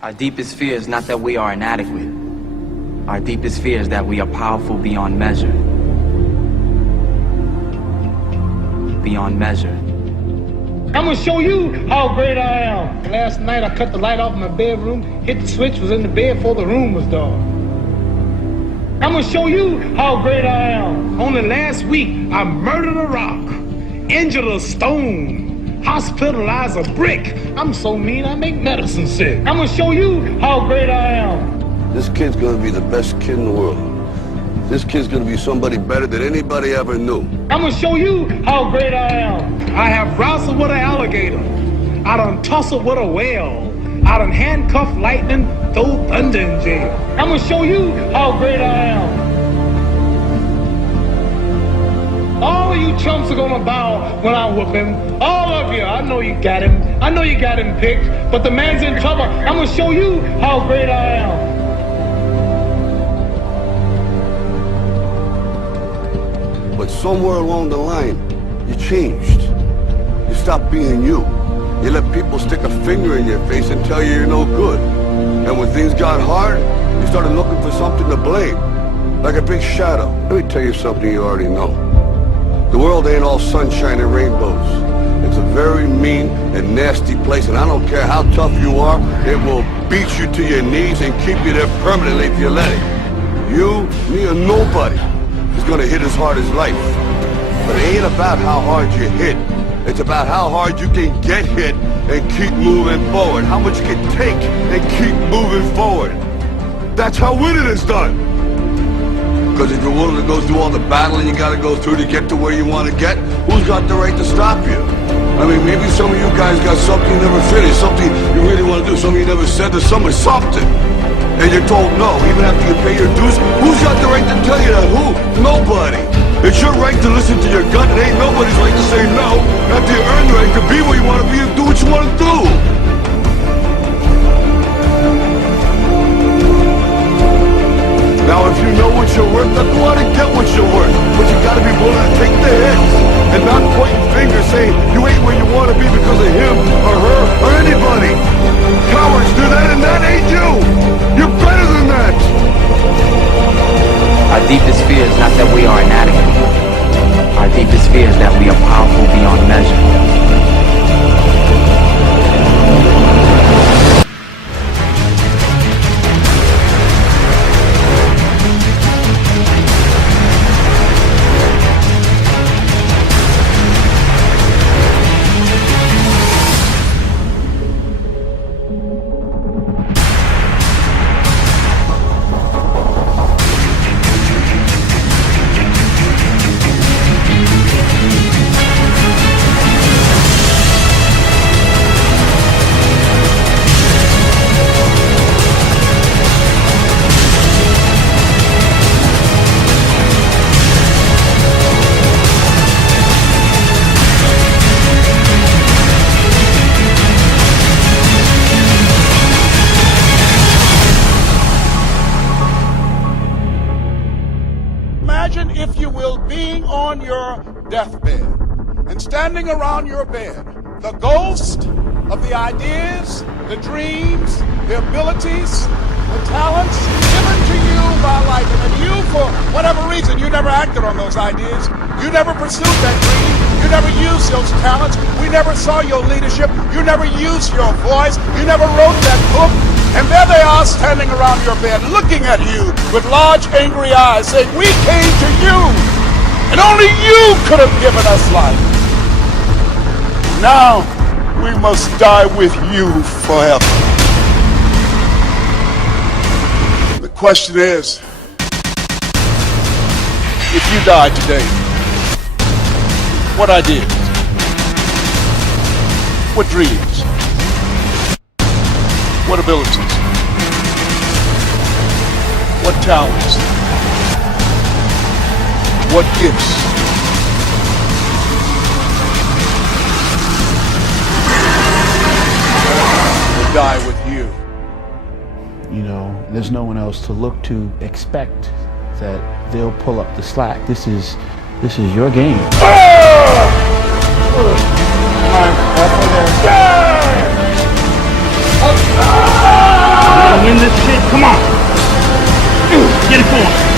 Our deepest fear is not that we are inadequate. Our deepest fear is that we are powerful beyond measure. Beyond measure. I'm gonna show you how great I am. Last night I cut the light off in my bedroom, hit the switch, was in the bed before the room was dark. I'm gonna show you how great I am. Only last week I murdered a rock, injured a stone, hospitalized a brick. I'm so mean I make medicine sick. I'm gonna show you how great I am. This kid's gonna be the best kid in the world. This kid's gonna be somebody better than anybody ever knew. I'm gonna show you how great I am. I have wrestled with an alligator. I done tussled with a whale. I done handcuffed lightning, throw thunder in jail. I'm gonna show you how great I am. All of you chumps are gonna bow when I whoop him. All of you. I know you got him. I know you got him picked, but the man's in trouble. I'm gonna show you how great I am. But somewhere along the line, you changed. You stopped being you. You let people stick a finger in your face and tell you you're no good. And when things got hard, you started looking for something to blame. Like a big shadow. Let me tell you something you already know. The world ain't all sunshine and rainbows. It's a very mean and nasty place, and I don't care how tough you are, it will beat you to your knees and keep you there permanently if you let it. You, me, or nobody is gonna hit as hard as life. But it ain't about how hard you hit. It's about how hard you can get hit and keep moving forward. How much you can take and keep moving forward. That's how winning is done. Because if you're willing to go through all the battling you gotta go through to get to where you want to get, who's got the right to stop you? I mean, maybe some of you guys got something you never finished, something you really want to do, something you never said to someone, something. And you're told no, even after you pay your dues. Who's got the right to tell you that? Who? Nobody. It's your right to listen to your gut. It ain't nobody's right to say no. After you earn the right to be where you want to be and do what you want to do. Now, if you know what you're worth, then go out and get what you're worth. But you gotta be willing to take the hits and not pointing fingers saying you ain't where you want to be because of him or her or anybody. Cowards do that, and that ain't you. You're better than that. Our deepest fear is not that we are inadequate. Our deepest fear is that we are powerful beyond measure. Imagine, if you will, being on your deathbed and standing around your bed, the ghost of the ideas, the dreams, the abilities, the talents given to you by life. And you, for whatever reason, you never acted on those ideas. You never pursued that dream. You never used those talents. We never saw your leadership. You never used your voice. You never wrote that book. And there they are standing around your bed looking at you with large angry eyes saying, we came to you and only you could have given us life. Now we must die with you forever. The question is, if you died today, what ideas? What dreams? What abilities? What talents? What gifts? Will die with you. You know, there's no one else to look to. Expect that they'll pull up the slack. This is your game. Halfway there. this shit. Come on. Get it going.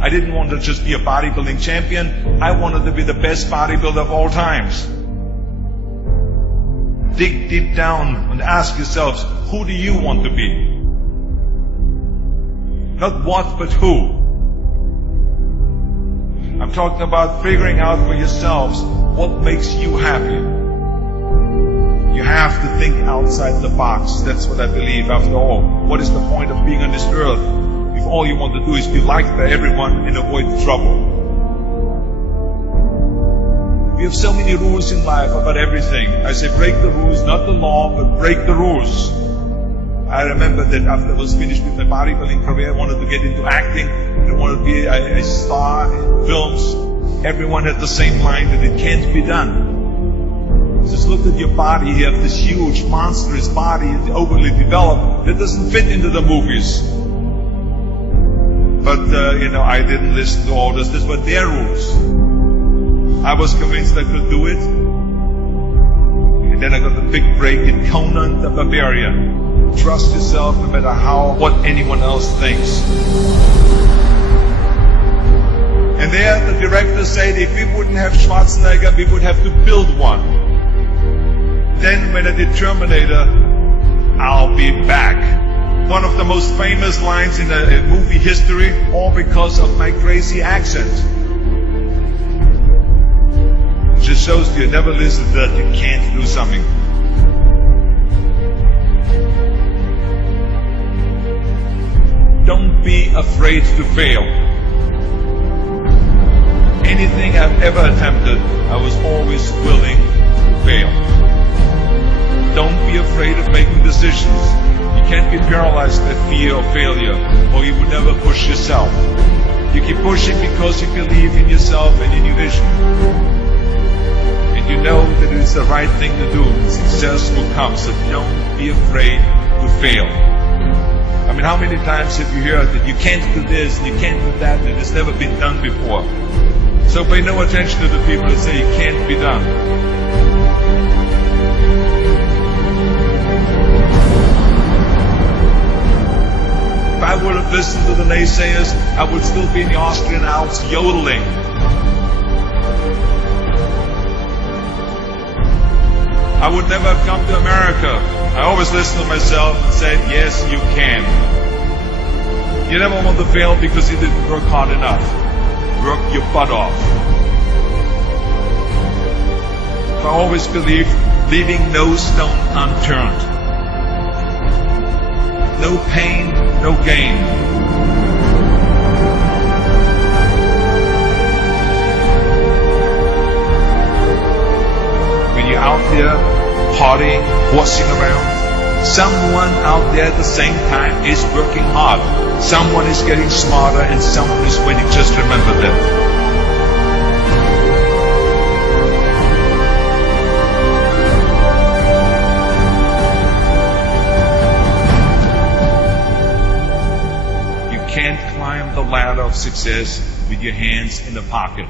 I didn't want to just be a bodybuilding champion. I wanted to be the best bodybuilder of all times. Dig deep down and ask yourselves, who do you want to be? Not what, but who. I'm talking about figuring out for yourselves what makes you happy. You have to think outside the box. That's what I believe. After all, what is the point of being on this earth if all you want to do is be liked by everyone and avoid trouble? We have so many rules in life about everything. I say break the rules, not the law, but break the rules. I remember that after I was finished with my bodybuilding career, I wanted to get into acting. I wanted to be a star in films. Everyone had the same line that it can't be done. Just look at your body. You have this huge, monstrous body, overly developed, that doesn't fit into the movies. But, I didn't listen to all this. These were their rules. I was convinced I could do it. And then I got the big break in Conan the Barbarian. Trust yourself no matter what anyone else thinks. And there the director said if we wouldn't have Schwarzenegger, we would have to build one. Then when I did Terminator, I'll be back. One of the most famous lines in movie history, all because of my crazy accent. It just shows you never listen to that you can't do something. Don't be afraid to fail. Anything I've ever attempted, I was always willing to fail. Don't be afraid of making decisions. You can't be paralyzed by fear of failure, or you will never push yourself. You keep pushing because you believe in yourself and in your vision. And you know that it's the right thing to do. Success will come, so don't be afraid to fail. I mean, how many times have you heard that you can't do this, and you can't do that, and it's never been done before? So pay no attention to the people that say it can't be done. If I would have listened to the naysayers, I would still be in the Austrian Alps yodeling. I would never have come to America. I always listened to myself and said, yes, you can. You never want to fail because you didn't work hard enough. Work your butt off. I always believed leaving no stone unturned. No pain, no gain. When you're out there partying, horsing around, someone out there at the same time is working hard. Someone is getting smarter and someone is winning. Just remember that. You can't climb the ladder of success with your hands in the pocket.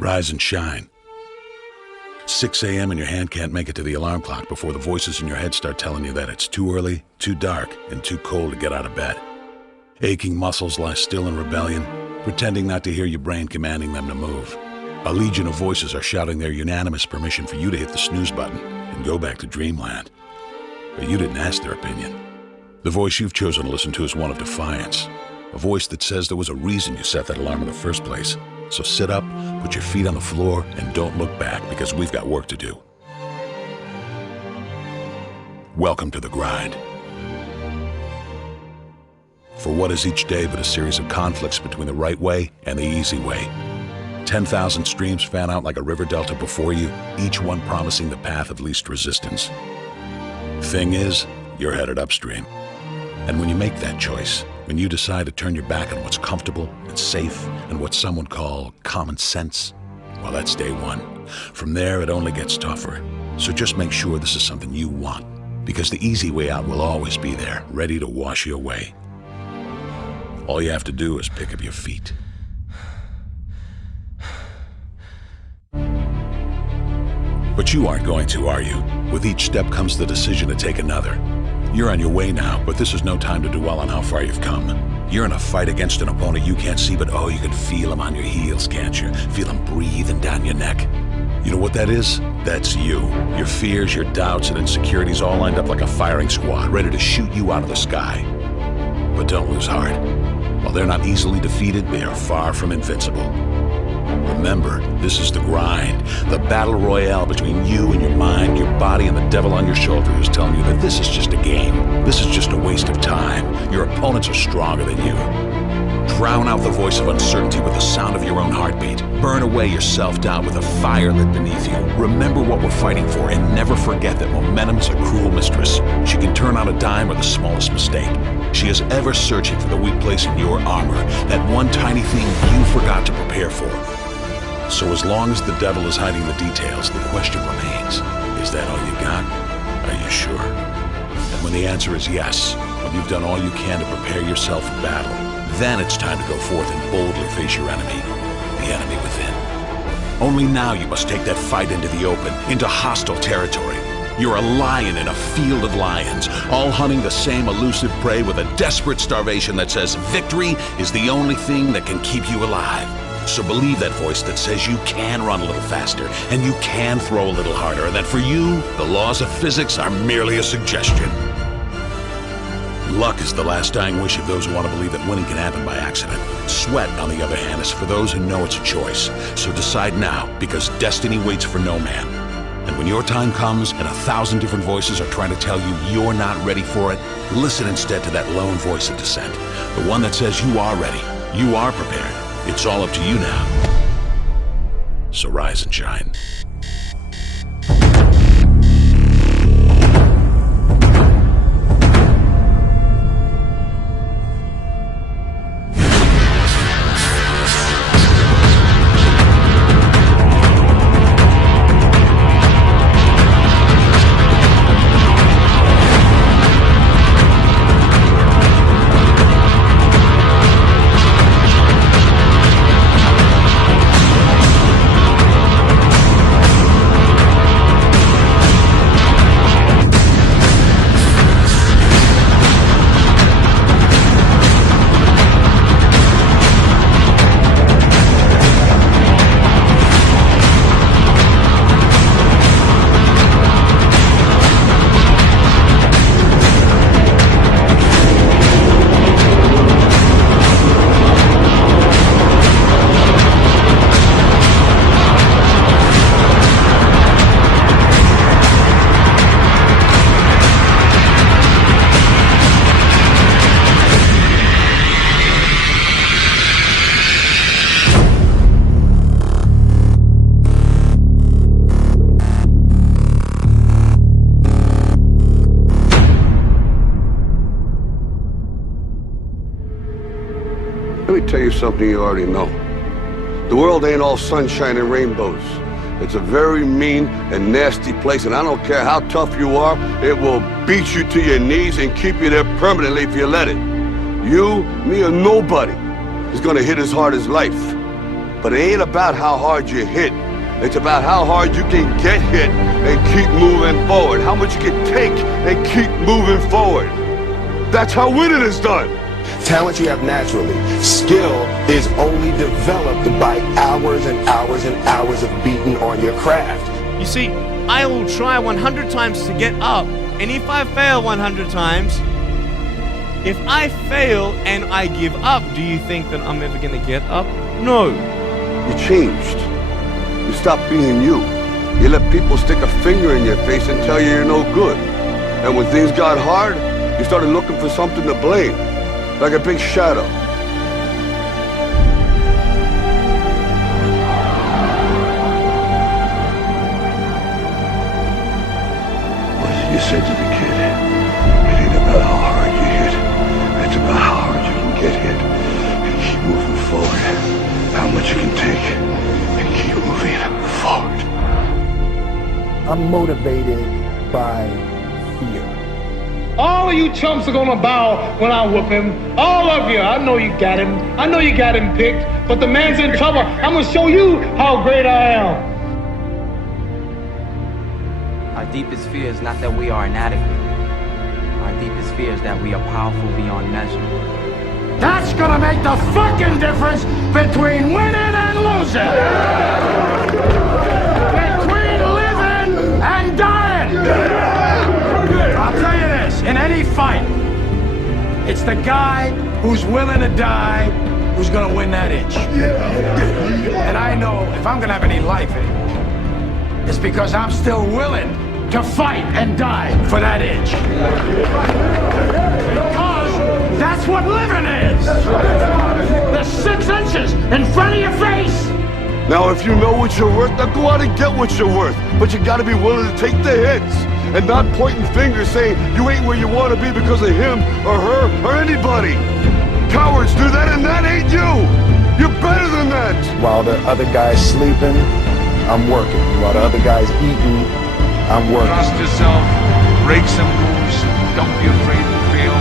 Rise and shine. 6 a.m. and your hand can't make it to the alarm clock before the voices in your head start telling you that it's too early, too dark, and too cold to get out of bed. Aching muscles lie still in rebellion, pretending not to hear your brain commanding them to move. A legion of voices are shouting their unanimous permission for you to hit the snooze button and go back to dreamland. But you didn't ask their opinion. The voice you've chosen to listen to is one of defiance. A voice that says there was a reason you set that alarm in the first place. So sit up, put your feet on the floor, and don't look back, because we've got work to do. Welcome to the grind. For what is each day but a series of conflicts between the right way and the easy way? 10,000 streams fan out like a river delta before you, each one promising the path of least resistance. Thing is, you're headed upstream. And when you make that choice, when you decide to turn your back on what's comfortable and safe and what some would call common sense, well, that's day one. From there, it only gets tougher. So just make sure this is something you want, because the easy way out will always be there, ready to wash you away. All you have to do is pick up your feet. But you aren't going to, are you? With each step comes the decision to take another. You're on your way now, but this is no time to dwell on how far you've come. You're in a fight against an opponent you can't see, but oh, you can feel him on your heels, can't you? Feel him breathing down your neck. You know what that is? That's you. Your fears, your doubts, and insecurities all lined up like a firing squad, ready to shoot you out of the sky. But don't lose heart. While they're not easily defeated, they are far from invincible. Remember, this is the grind, the battle royale between you and your mind, your body, and the devil on your shoulder who's telling you that this is just a game. This is just a waste of time. Your opponents are stronger than you. Drown out the voice of uncertainty with the sound of your own heartbeat. Burn away your self-doubt with a fire lit beneath you. Remember what we're fighting for, and never forget that momentum is a cruel mistress. She can turn on a dime with the smallest mistake. She is ever searching for the weak place in your armor, that one tiny thing you forgot to prepare for. So as long as the devil is hiding the details, the question remains, is that all you got? Are you sure? And when the answer is yes, when you've done all you can to prepare yourself for battle, then it's time to go forth and boldly face your enemy, the enemy within. Only now you must take that fight into the open, into hostile territory. You're a lion in a field of lions, all hunting the same elusive prey with a desperate starvation that says victory is the only thing that can keep you alive. So believe that voice that says you can run a little faster, and you can throw a little harder, and that for you, the laws of physics are merely a suggestion. Luck is the last dying wish of those who want to believe that winning can happen by accident. Sweat, on the other hand, is for those who know it's a choice. So decide now, because destiny waits for no man. And when your time comes and 1,000 different voices are trying to tell you you're not ready for it, listen instead to that lone voice of dissent. The one that says you are ready, you are prepared. It's all up to you now. So rise and shine. Let me tell you something you already know. The world ain't all sunshine and rainbows. It's a very mean and nasty place, and I don't care how tough you are, it will beat you to your knees and keep you there permanently if you let it. You, me, or nobody is gonna hit as hard as life. But it ain't about how hard you hit. It's about how hard you can get hit and keep moving forward. How much you can take and keep moving forward. That's how winning is done. Talent you have naturally. Skill is only developed by hours and hours and hours of beating on your craft. You see, I will try 100 times to get up, and if I fail 100 times, if I fail and I give up, do you think that I'm ever going to get up? No. You changed. You stopped being you. You let people stick a finger in your face and tell you you're no good. And when things got hard, you started looking for something to blame, like a big shadow. What did you say to the kid? It ain't about how hard you hit. It's about how hard you can get hit and keep moving forward. How much you can take and keep moving forward. I'm motivated by fear. All of you chumps are gonna bow when I whoop him. All of you. I know you got him. I know you got him picked. But the man's in trouble. I'm gonna show you how great I am. Our deepest fear is not that we are inadequate. Our deepest fear is that we are powerful beyond measure. That's gonna make the fucking difference between winning and losing. Between living and dying. I'll tell you this, in any fight, it's the guy who's willing to die who's gonna win that inch. And I know if I'm gonna have any life in it, it's because I'm still willing to fight and die for that inch. Because that's what living is. The 6 inches in front of your face. Now, if you know what you're worth, now go out and get what you're worth. But you gotta be willing to take the hits and not pointing fingers saying you ain't where you want to be because of him or her or anybody. Cowards do that, and that ain't you. You're better than that. While the other guy's sleeping, I'm working. While the other guy's eating, I'm working. Trust yourself, break some rules, don't be afraid to fail.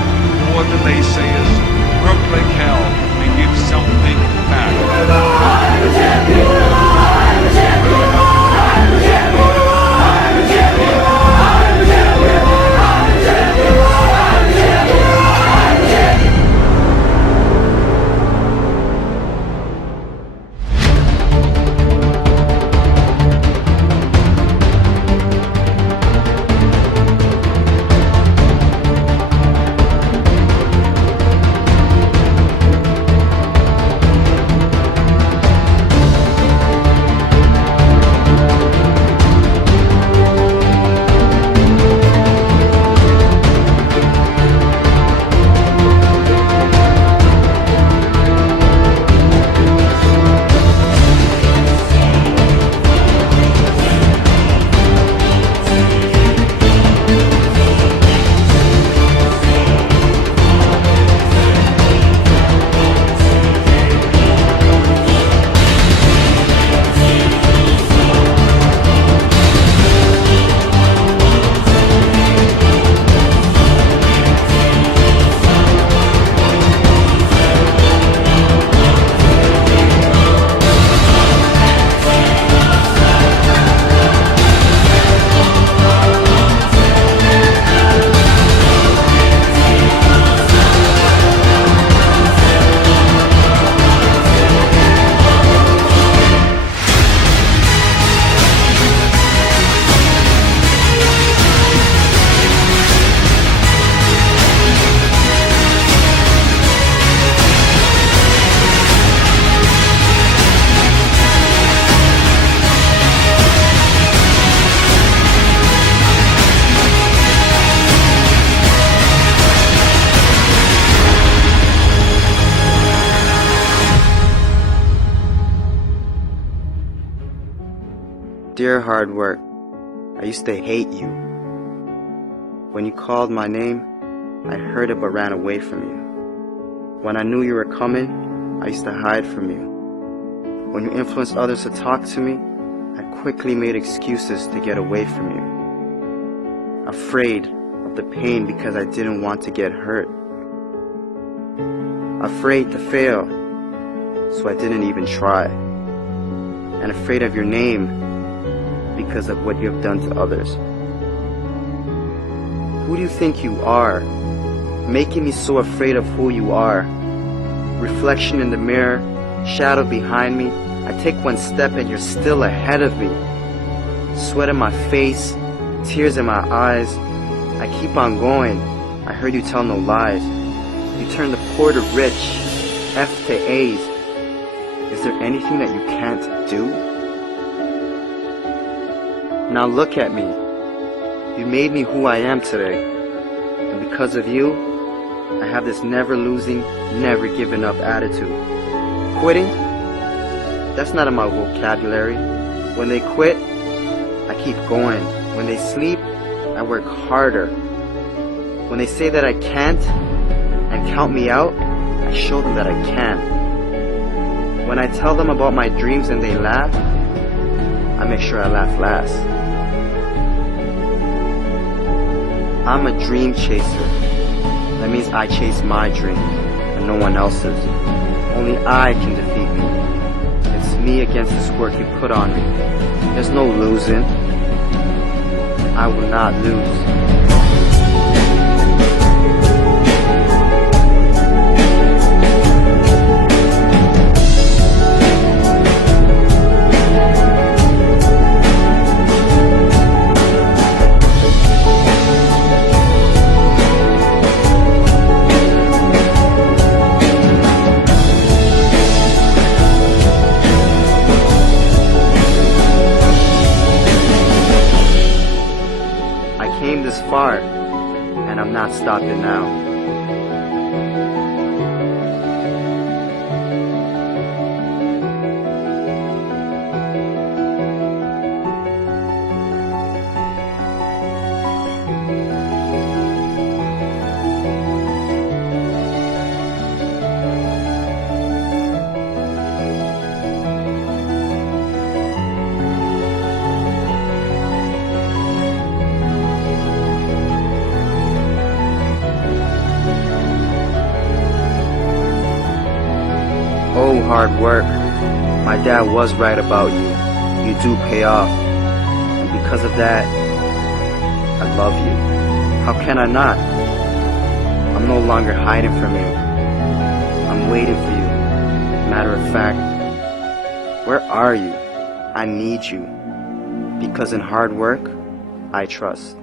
More than naysayers, work like hell, and give something back. Dear hard work, I used to hate you. When you called my name, I heard it but ran away from you. When I knew you were coming, I used to hide from you. When you influenced others to talk to me, I quickly made excuses to get away from you. Afraid of the pain because I didn't want to get hurt. Afraid to fail, so I didn't even try. and afraid of your name because of what you have done to others. Who do you think you are, making me so afraid of who you are? Reflection in the mirror, shadow behind me. I take one step and you're still ahead of me. Sweat in my face, tears in my eyes. I keep on going. I heard you tell no lies. You turn the poor to rich, F to A's. Is there anything that you can't do? Now look at me. You made me who I am today. And because of you, I have this never losing, never giving up attitude. Quitting? That's not in my vocabulary. When they quit, I keep going. When they sleep, I work harder. When they say that I can't and count me out, I show them that I can. When I tell them about my dreams and they laugh, I make sure I laugh last. I'm a dream chaser. That means I chase my dream and no one else's. Only I can defeat me. It's me against this work you put on me. There's no losing. I will not lose. This far, and I'm not stopping now. Oh, hard work. My dad was right about you. You do pay off. And because of that, I love you. How can I not? I'm no longer hiding from you. I'm waiting for you. Matter of fact, where are you? I need you. Because in hard work, I trust.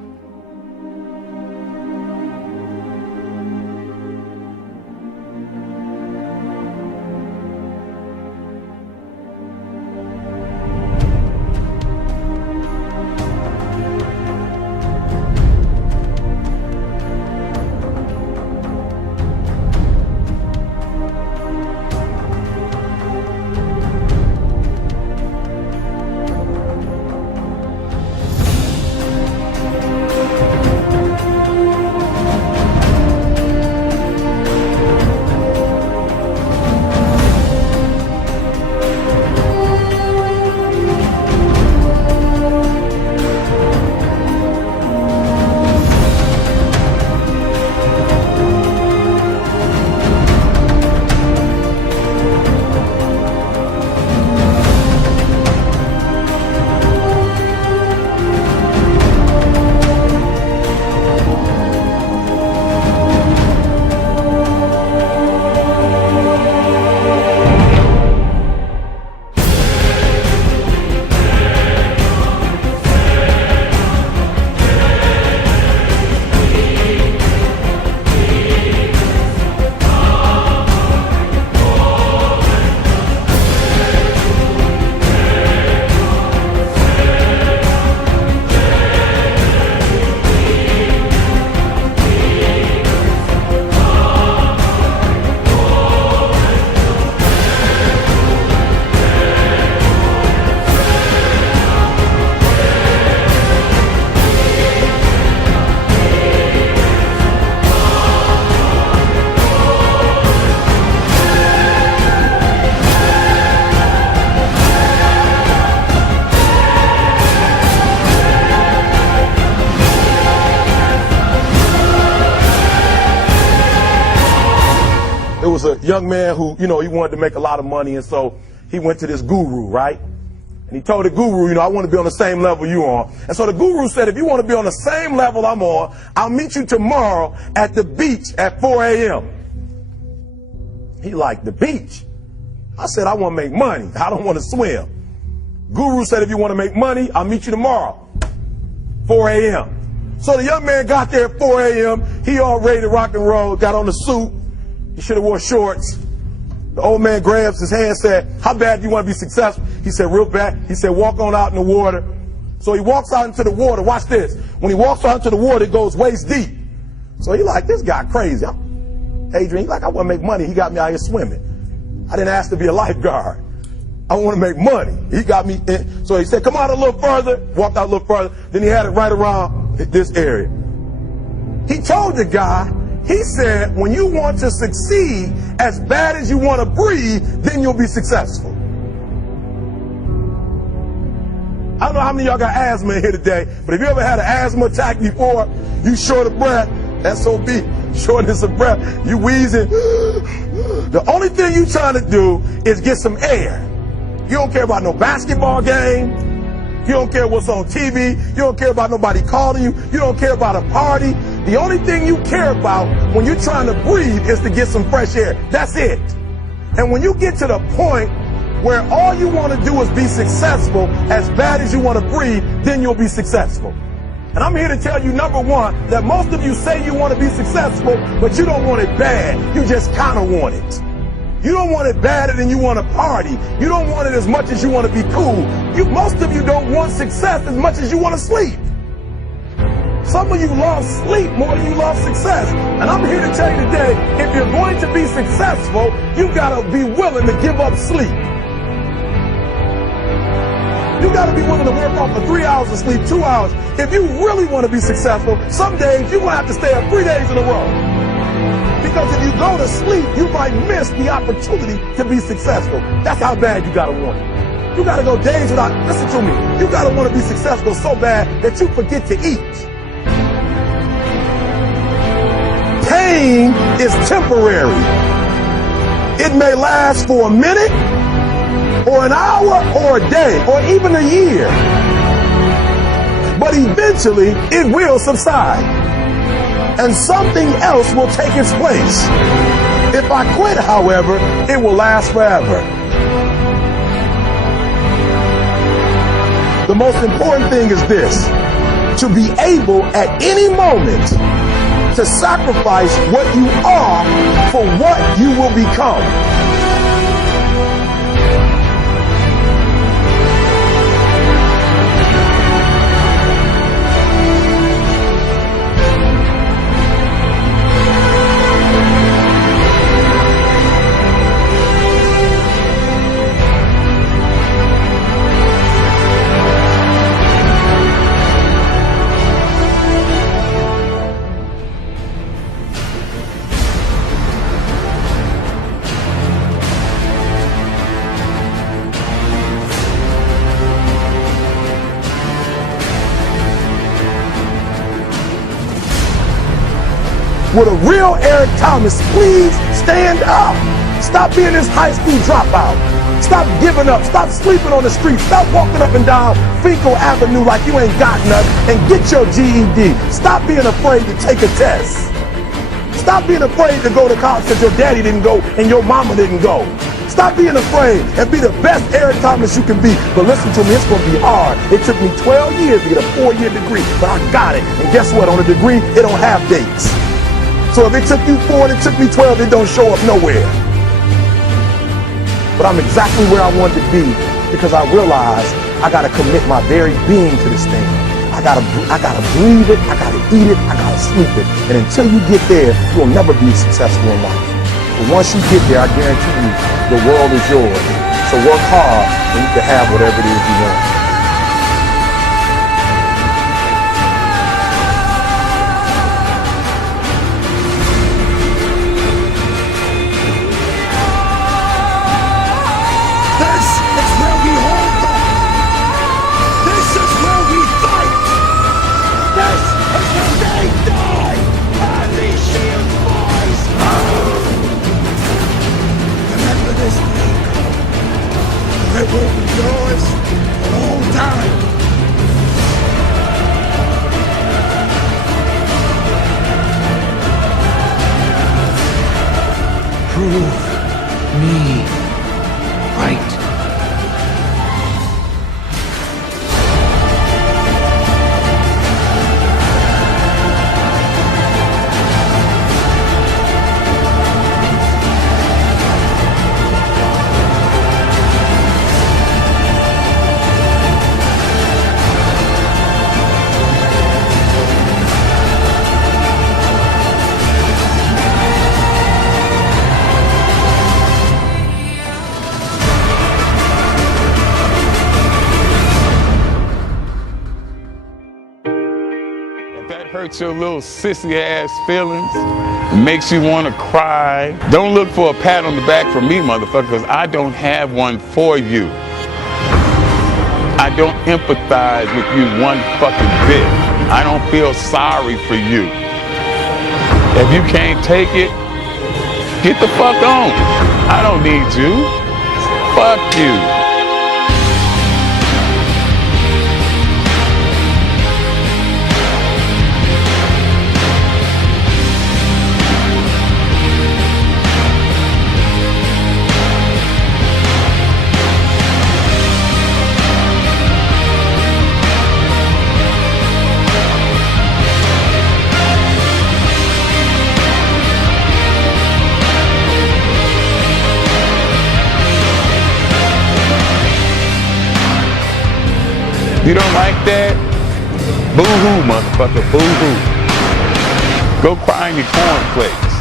It was a young man who, he wanted to make a lot of money, and so he went to this guru, right? And he told the guru, you know, I want to be on the same level you on. And so the guru said, if you want to be on the same level I'm on, I'll meet you tomorrow at the beach at 4 a.m. He like, the beach? I said, I want to make money. I don't want to swim. Guru said, if you want to make money, I'll meet you tomorrow, 4 a.m. So the young man got there at 4 a.m. He all ready to rock and roll, got on the suit. He should have wore shorts. The old man grabs his hand and said, how bad do you want to be successful? He said, real bad. He said, walk on out in the water. So he walks out into the water. Watch this. When he walks out into the water, it goes waist deep. So he like, this guy crazy. Adrian, he like, I want to make money. He got me out here swimming. I didn't ask to be a lifeguard. I want to make money. He got me in. So he said, come out a little further. Walked out a little further. Then he had it right around this area. He told the guy, he said, when you want to succeed as bad as you want to breathe, then you'll be successful. I don't know how many of y'all got asthma in here today, but if you ever had an asthma attack before, you short of breath, SOB, shortness of breath, you wheezing. The only thing you trying to do is get some air. You don't care about no basketball game. You don't care what's on TV. You don't care about nobody calling you. You don't care about a party. The only thing you care about when you're trying to breathe is to get some fresh air. That's it. And when you get to the point where all you want to do is be successful as bad as you want to breathe, then you'll be successful. And I'm here to tell you, number one, that most of you say you want to be successful, but you don't want it bad. You just kind of want it. You don't want it badder than you want to party. You don't want it as much as you want to be cool. Most of you don't want success as much as you want to sleep. Some of you love sleep more than you love success. And I'm here to tell you today, if you're going to be successful, you got to be willing to give up sleep. You got to be willing to work off for 3 hours of sleep, 2 hours. If you really want to be successful, some days you're going to have to stay up 3 days in a row. Because if you go to sleep, you might miss the opportunity to be successful. That's how bad you got to want it. You got to go days without, listen to me, you got to want to be successful so bad that you forget to eat. Pain is temporary. It may last for a minute, or an hour, or a day, or even a year. But eventually, it will subside. And something else will take its place. If I quit, however, it will last forever. The most important thing is this: to be able at any moment to sacrifice what you are for what you will become. With a real Eric Thomas, please stand up. Stop being this high school dropout. Stop giving up. Stop sleeping on the street. Stop walking up and down Finkel Avenue like you ain't got nothing, and get your GED. Stop being afraid to take a test. Stop being afraid to go to college because your daddy didn't go and your mama didn't go. Stop being afraid and be the best Eric Thomas you can be. But listen to me, it's going to be hard. It took me 12 years to get a 4-year degree, but I got it. And guess what? On a degree, it don't have dates. So if it took you 4 and it took me 12, it don't show up nowhere. But I'm exactly where I wanted to be because I realized I got to commit my very being to this thing. I gotta breathe it, I gotta eat it, I gotta sleep it. And until you get there, you'll never be successful in life. But once you get there, I guarantee you, the world is yours. So work hard and you can have whatever it is you want. It will be yours. time. Prove me right. That hurts your little sissy ass feelings. It makes you want to cry. Don't look for a pat on the back from me, motherfucker, because I don't have one for you. I don't empathize with you one fucking bit. I don't feel sorry for you. If you can't take it, get the fuck on. I don't need you. Fuck you. You don't like that? Boo-hoo, motherfucker, boo-hoo. Go cry in your cornflakes.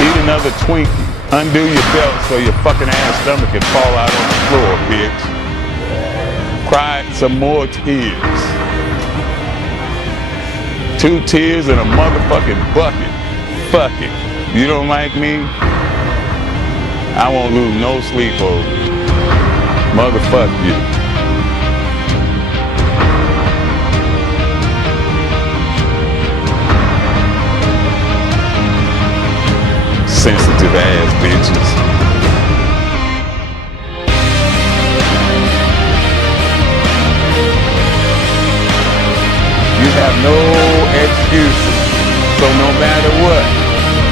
Eat another Twinkie. Undo your belt so your fucking ass stomach can fall out on the floor, bitch. Cry some more tears. 2 tears in a motherfucking bucket. Fuck it. You don't like me? I won't lose no sleep over you. Motherfuck you. Sensitive ass bitches. You have no excuses. So no matter what,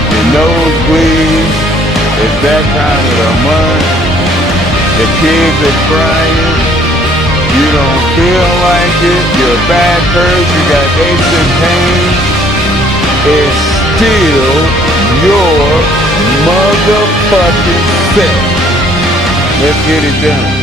your nose bleeds, it's that time of the month, the kids are crying, you don't feel like it, your back hurts, you got aches and pains, it's still your motherfucking self. Let's get it done.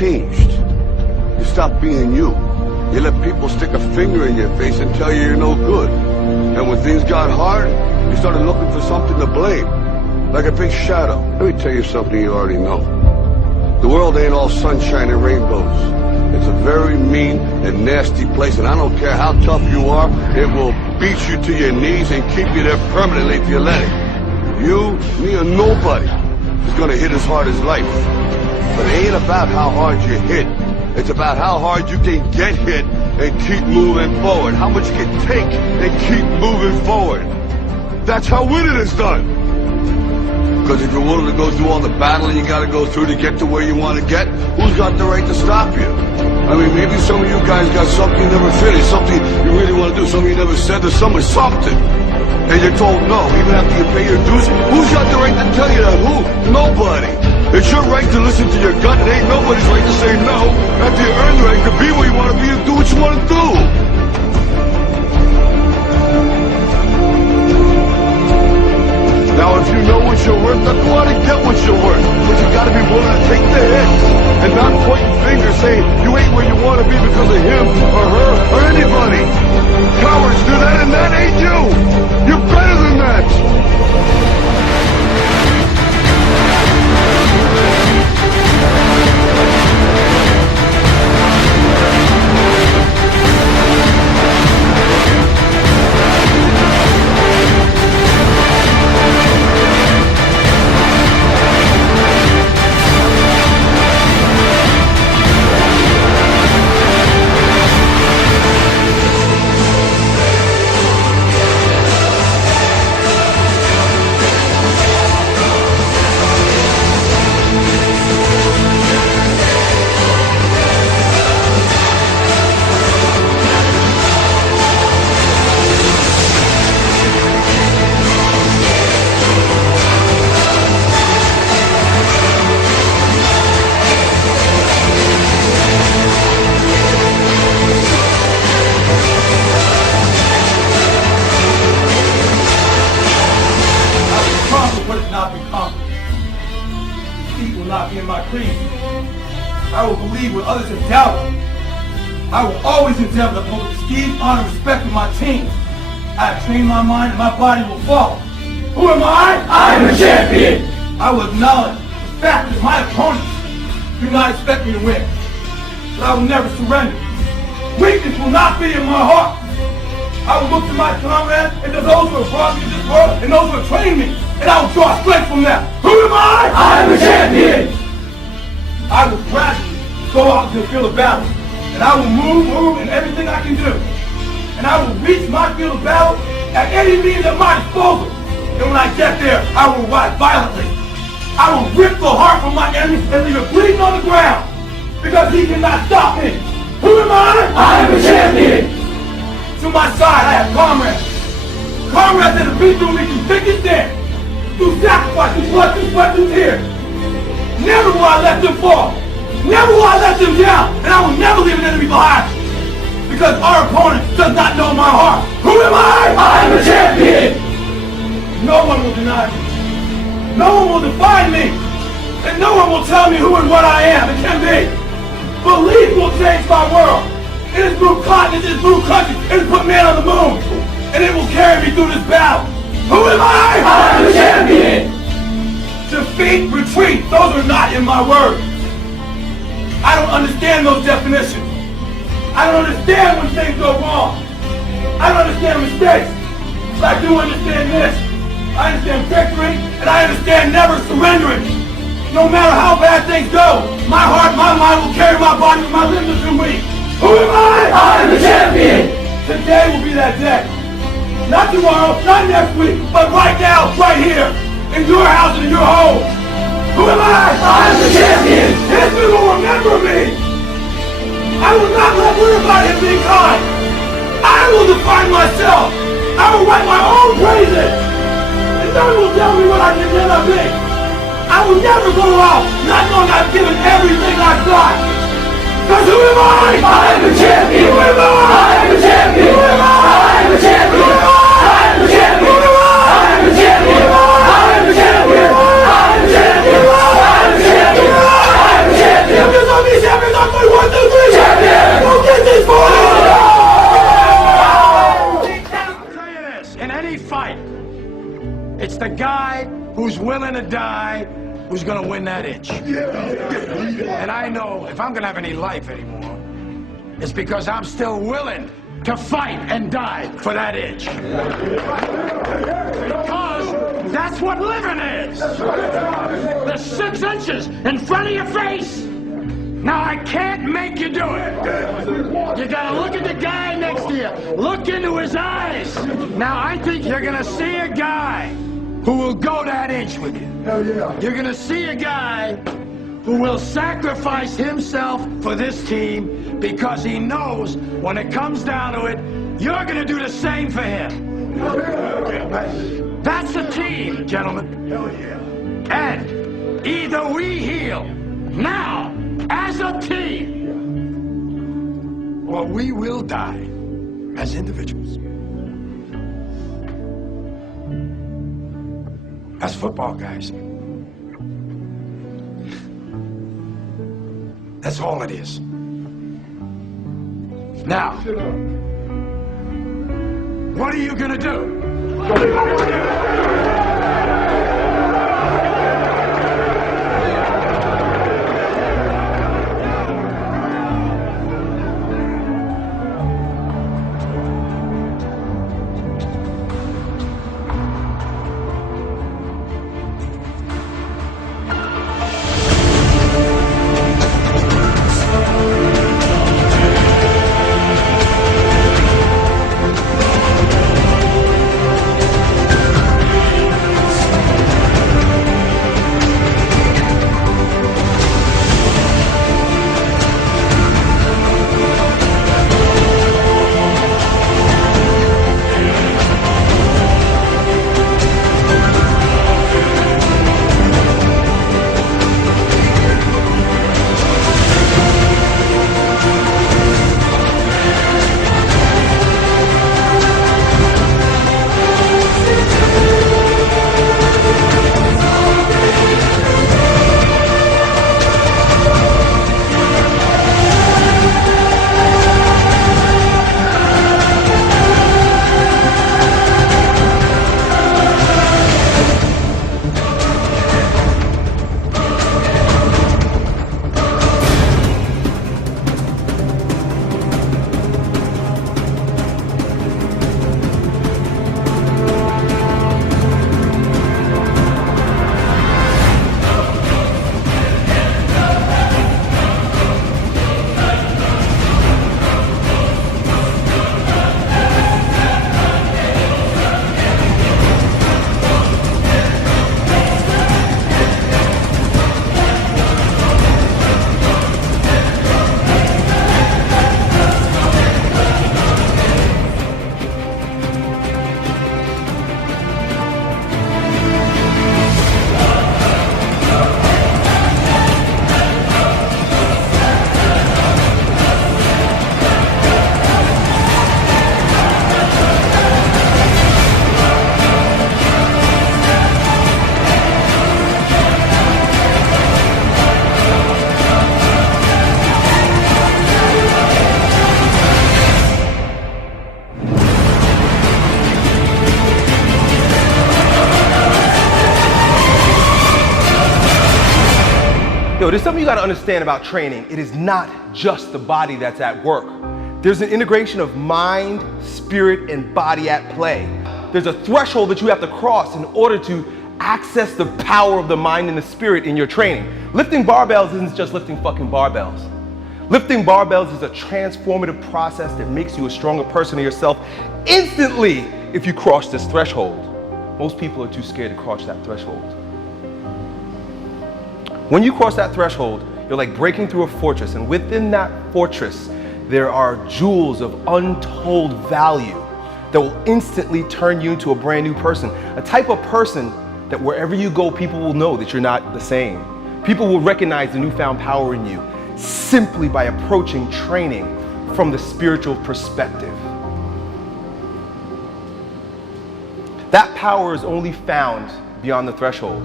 Changed. You stopped being you. You let people stick a finger in your face and tell you you're no good. And when things got hard, you started looking for something to blame. Like a big shadow. Let me tell you something you already know. The world ain't all sunshine and rainbows. It's a very mean and nasty place, and I don't care how tough you are, it will beat you to your knees and keep you there permanently if you let it. You, me, or nobody is gonna hit as hard as life. But it ain't about how hard you hit. It's about how hard you can get hit and keep moving forward. How much you can take and keep moving forward. That's how winning is done. Because if you're willing to go through all the battling you gotta go through to get to where you want to get, who's got the right to stop you? I mean, maybe some of you guys got something you never finished, something you really want to do, something you never said to someone, something. And you're told no, even after you pay your dues. Who's got the right to tell you that? Who? Nobody. It's your right to listen to your gut. It ain't nobody's right to say no after you earn the right to be where you want to be and do what you want to do. Now, if you know what you're worth, then go out and get what you're worth. But you gotta be willing to take the hits and not pointing fingers saying you ain't where you want to be because of him or her or anybody. Cowards do that, and that ain't you. You're better than that. I will believe what others have doubted. I will always endeavor to uphold the esteem, honor, and respect of my team. I have trained my mind and my body will follow. Who am I? I am a champion! I will acknowledge the fact that my opponents do not expect me to win. But I will never surrender. Weakness will not be in my heart. I will look to my comrades and to those who have brought me to this world and those who have trained me, and I will draw strength from them. Who am I? I am a champion! I will gradually go out to the field of battle, and I will move in everything I can do. And I will reach my field of battle at any means at my disposal. And when I get there, I will ride violently. I will rip the heart from my enemy and leave it bleeding on the ground, because he cannot stop me. Who am I? I am a champion! To my side, I have comrades. Comrades that have been through me through thick and thin, through sacrifice, through blood, through sweat, through tears. Never will I let them fall. Never will I let them down. And I will never leave an enemy behind. Because our opponent does not know my heart. Who am I? I am a champion! No one will deny me. No one will define me. And no one will tell me who and what I am. It can be. Belief will change my world. It has moved continents, it has moved countries, it has put man on the moon. And it will carry me through this battle. Who am I? I am a champion! Defeat, retreat, those are not in my words. I don't understand those definitions. I don't understand when things go wrong. I don't understand mistakes. But I do understand this. I understand victory, and I understand never surrendering. No matter how bad things go, my heart, my mind will carry my body when my limbs are too weak. Who am I? I am the champion! Today will be that day. Not tomorrow, not next week, but right now, right here. In your house and in your home. Who am I? I am the champion! History will remember me! I will not let everybody be kind! I will define myself! I will write my own praises! And no one will tell me what I can never be! I will never go out not knowing I've given everything I've got! Because who am I? I am the champion! Who am I? I am the champion! Who am I? I am the champion! Who am I? I am the champion! Who am I? I am the champion! Who am I? In any fight, it's the guy who's willing to die who's gonna win that inch. And I know if I'm gonna have any life anymore, it's because I'm still willing to fight and die for that inch. Because that's what living is. The 6 inches in front of your face. Now, I can't make you do it. You gotta look at the guy next to you. Look into his eyes. Now, I think you're gonna see a guy who will go that inch with you. You're gonna see a guy who will sacrifice himself for this team because he knows when it comes down to it, you're gonna do the same for him. That's a team, gentlemen. And Either we heal now as a team, or we will die as individuals. That's football, guys. That's all it is. Now, what are you gonna do? Yo, there's something you gotta understand about training. It is not just the body that's at work. There's an integration of mind, spirit, and body at play. There's a threshold that you have to cross in order to access the power of the mind and the spirit in your training. Lifting barbells isn't just lifting fucking barbells. Lifting barbells is a transformative process that makes you a stronger person of yourself instantly if you cross this threshold. Most people are too scared to cross that threshold. When you cross that threshold, you're like breaking through a fortress, and within that fortress, there are jewels of untold value that will instantly turn you into a brand new person. A type of person that wherever you go, people will know that you're not the same. People will recognize the newfound power in you simply by approaching training from the spiritual perspective. That power is only found beyond the threshold.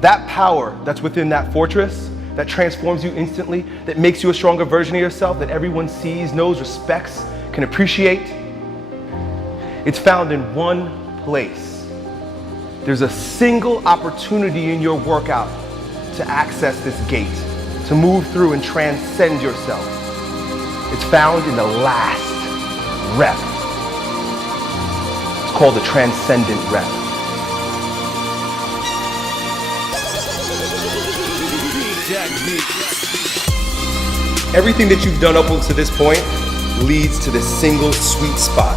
That power that's within that fortress, that transforms you instantly, that makes you a stronger version of yourself, that everyone sees, knows, respects, can appreciate, it's found in one place. There's a single opportunity in your workout to access this gate, to move through and transcend yourself. It's found in the last rep. It's called the transcendent rep. Everything that you've done up until this point leads to this single sweet spot.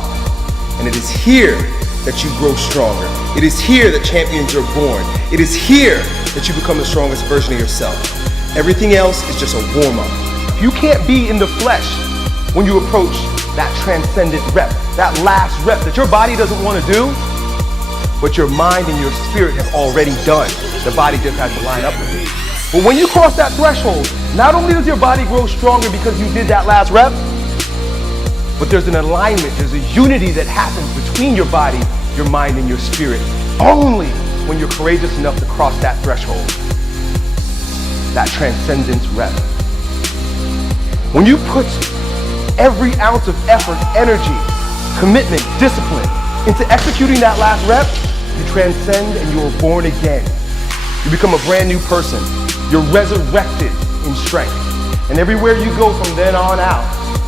And it is here that you grow stronger. It is here that champions are born. It is here that you become the strongest version of yourself. Everything else is just a warm-up. You can't be in the flesh when you approach that transcendent rep, that last rep that your body doesn't want to do, but your mind and your spirit have already done. The body just has to line up with it. But when you cross that threshold, not only does your body grow stronger because you did that last rep, but there's an alignment, there's a unity that happens between your body, your mind, and your spirit, only when you're courageous enough to cross that threshold, that transcendence rep. When you put every ounce of effort, energy, commitment, discipline into executing that last rep, you transcend and you are born again. You become a brand new person. You're resurrected in strength. And everywhere you go from then on out,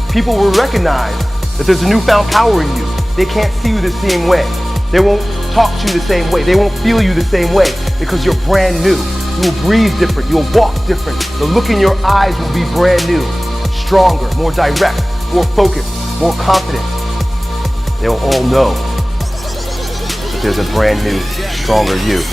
people will recognize that there's a newfound power in you. They can't see you the same way. They won't talk to you the same way. They won't feel you the same way because you're brand new. You will breathe different. You'll walk different. The look in your eyes will be brand new, stronger, more direct, more focused, more confident. They'll all know that there's a brand new, stronger you.